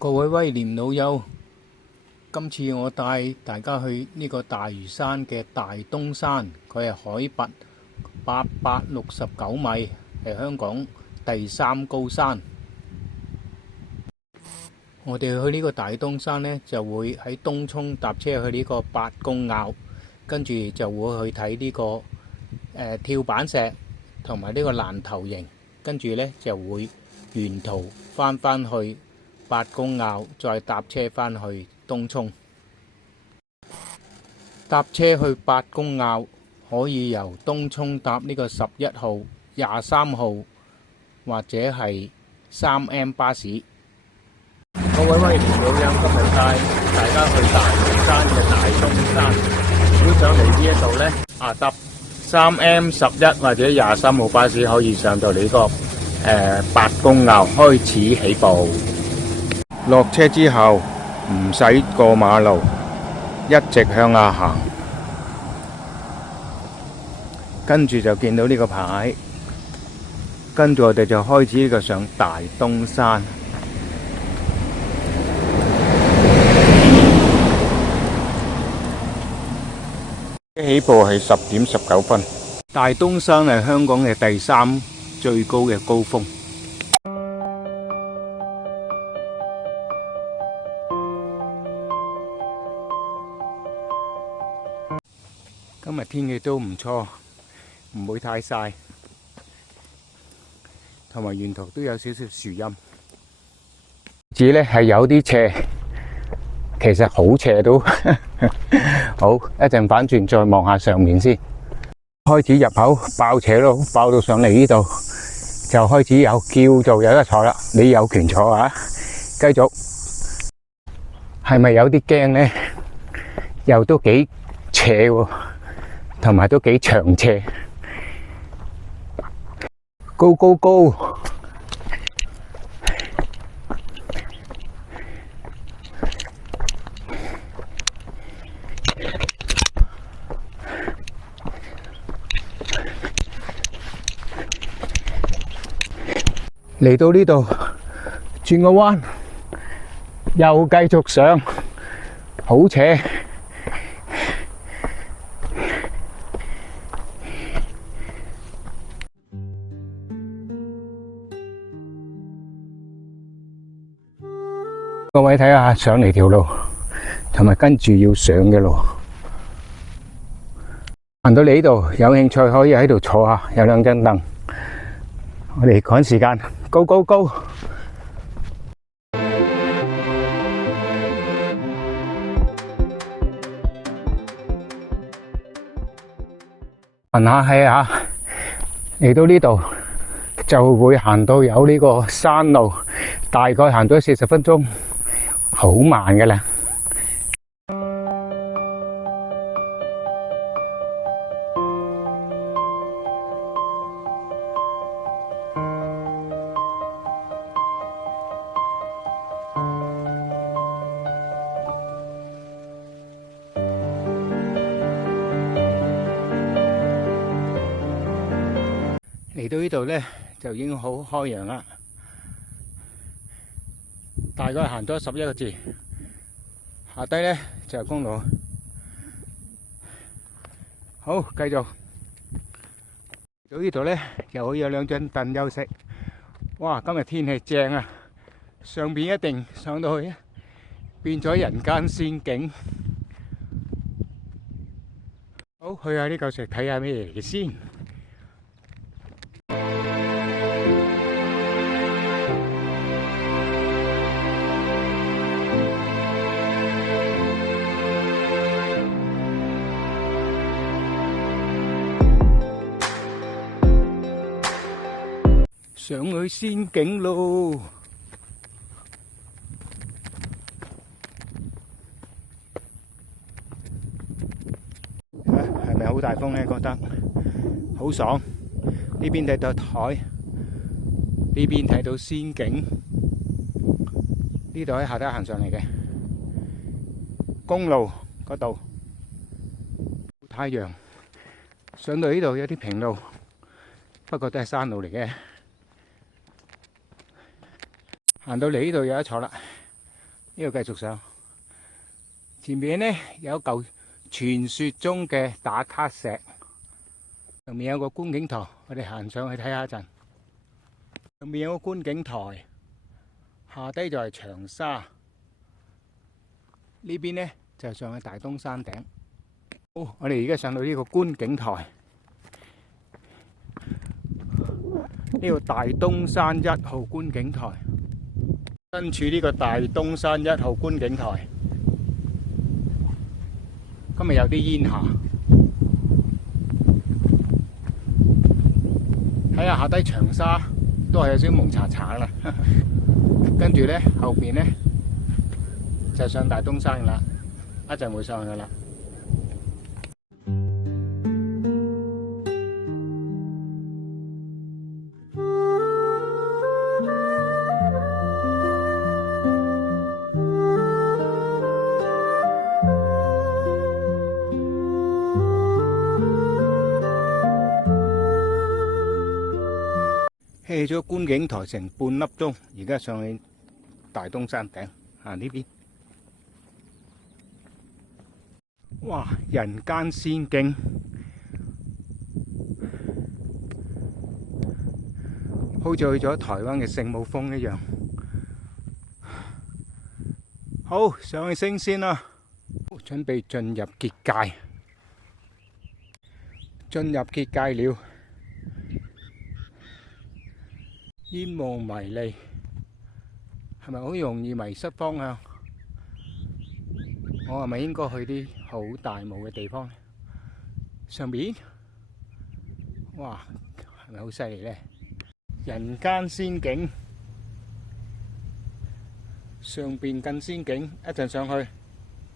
各位威廉老友，今次我帶大家去呢個大嶼山嘅大東山，佢係海拔869米，係香港第3高山。我哋去呢個大東山呢，就會喺東涌搭車去呢個八公坳，跟住就會去睇呢個跳板石同埋呢個爛頭營，跟住呢就會沿途返去八公坳，再搭車返去東涌。搭車去八公坳可以由東涌搭呢個11號、23號或者係3M 巴士。各位威廉老友，今日帶大家去大嶼山嘅大東山。如果想嚟呢一度呢，搭3M 11或者23號巴士可以上到嚟呢個八公坳開始起步。落車之後唔使過馬路，一直向下行，跟住就見到呢個牌，跟住我哋就開始呢個上大東山。起步係10點19分。大東山係香港嘅第3最高嘅高峰。今日天氣都唔錯，唔會太曬，同埋沿途都有少少樹蔭。只呢係有啲斜，其實好斜都。好，一陣反轉再望下上面先。開始入口爆斜咯，爆到上嚟呢度就開始有叫做有得坐啦。你有權坐啊！繼續，係咪有啲驚呢？又都幾斜喎，同埋都幾長斜。高高高！嚟到呢度，轉個彎，又繼續上，好斜。各位睇下上嚟條路，同埋跟住要上嘅路。行到嚟呢度，有興趣可以喺度坐下，有兩張凳。我哋趕時間，Go Go Go！行下係啊，嚟到呢度就會行到有呢個山路，大概行咗40分鐘，好慢㗎喇。嚟到呢度呢，就已經好開揚啦，大概行咗11個字，下低呢就係公路。好，繼續到呢度呢，又可以有兩張凳休息。哇！今日天氣正啊，上邊一定上到去變咗人間仙境。好，去下呢嚿石睇下咩嚟嘅先。上去仙境咯！係咪好大風呢？覺得好爽。呢邊睇到海，呢邊睇到仙境。呢度喺下低行上嚟嘅公路嗰度，太陽上到呢度有啲平路，不過都係山路嚟嘅。行到嚟呢度有得坐啦，呢度繼續上。前面呢有一嚿傳說中嘅打卡石，上面有個觀景台，我哋行上去睇下一陣。上面有個觀景台，下低就係長沙。呢邊呢就上去大東山頂。好，我哋而家上到呢個觀景台，呢個大東山1號觀景台。身處呢個大東山1號觀景台，今日有啲煙霞，睇下下低長沙都係有少少蒙查查啦。跟住呢後邊呢就上大東山啦，一陣會上去啦。去咗觀景台成半粒鐘，而家上去大東山頂，行呢邊。哇！人間仙境，好似去咗台灣嘅聖母峰一樣。好，上去升仙啦，準備進入結界，進入結界了。煙霧迷離，係咪好容易迷失方向？我係咪應該去啲好大霧嘅地方呢？上面，哇，係咪好犀利呢？人間仙境，上邊更仙境，一陣上去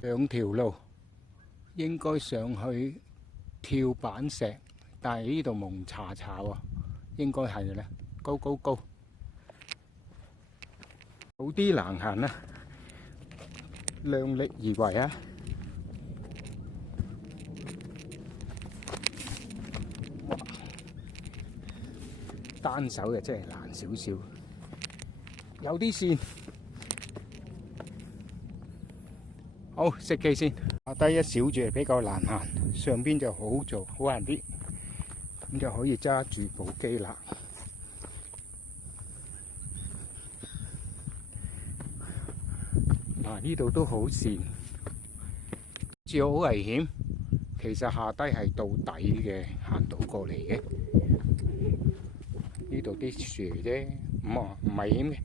兩條路，應該上去跳板石，但係呢度蒙查查喎，應該係嘅咧。高高高，好啲難行啊！量力而為啊！單手嘅真係難少少，有啲線。好，熄機先。下低一小柱係比較難行，上邊就好做，好行啲，咁就可以揸住部機啦。呢度都好跣，似好危險。其實下低係到底嘅，行到過嚟嘅。呢度啲樹啫，唔危險嘅。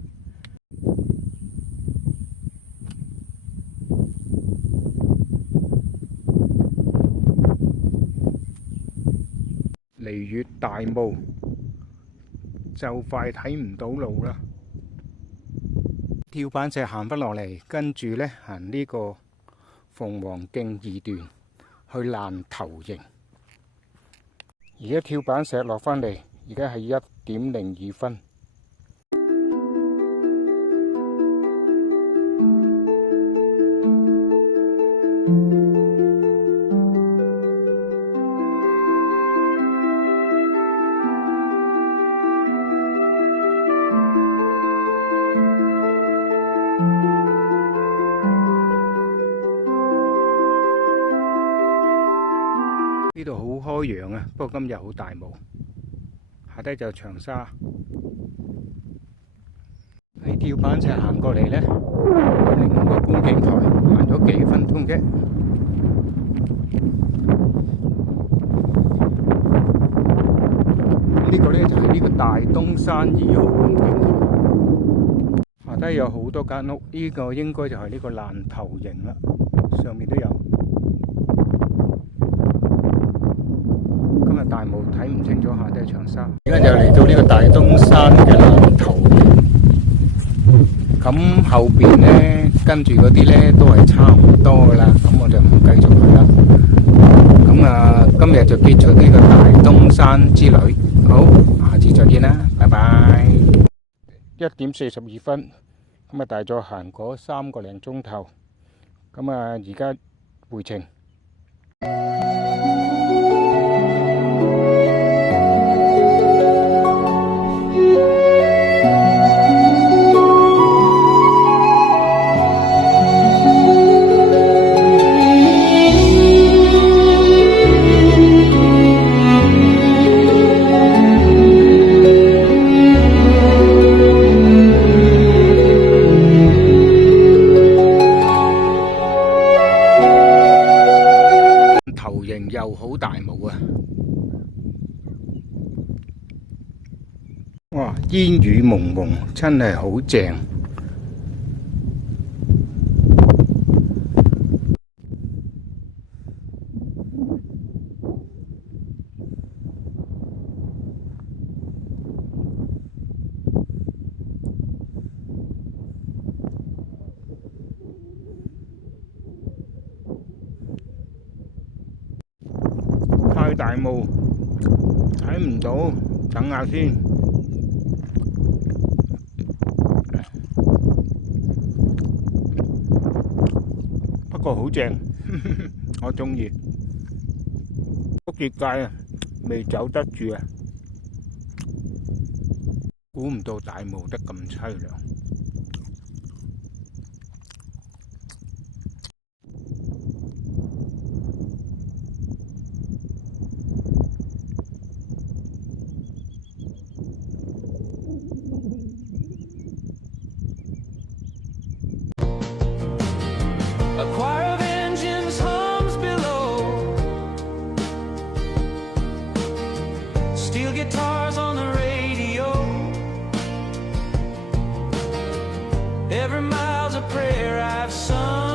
離越大霧，就快睇唔到路啦。跳板石行返落嚟，跟住呢行呢個鳳凰徑2段去爛頭營。而家跳板石落返嚟，而家係1點02分。呢度好開揚啊，不過今日好大霧。下低就長沙，喺跳板石行過嚟呢，另外個觀景台行咗幾分鐘啫。呢個呢就係呢個大東山2號觀景台，下低有好多間屋，呢個應該就係呢個爛頭營啦，上面都有。大霧睇唔清楚，下低係長沙。而家就嚟到呢個大東山嘅爛頭營，咁後邊呢，跟住嗰啲呢都係差唔多噶啦，咁我就唔繼續去啦。咁啊，今日就結束呢個大東山之旅。好，下次再見啦，拜拜。1點42分，咁啊大咗行嗰3個零鐘頭，咁啊而家回程。煙雨蒙蒙，真係好正。太大霧，睇唔到，等下先。不過好正，我鍾意。福業街啊，未走得住啊！估唔到大霧得咁凄涼。A choir of engines hums below, steel guitars on the radio. Every mile's a prayer I've sung.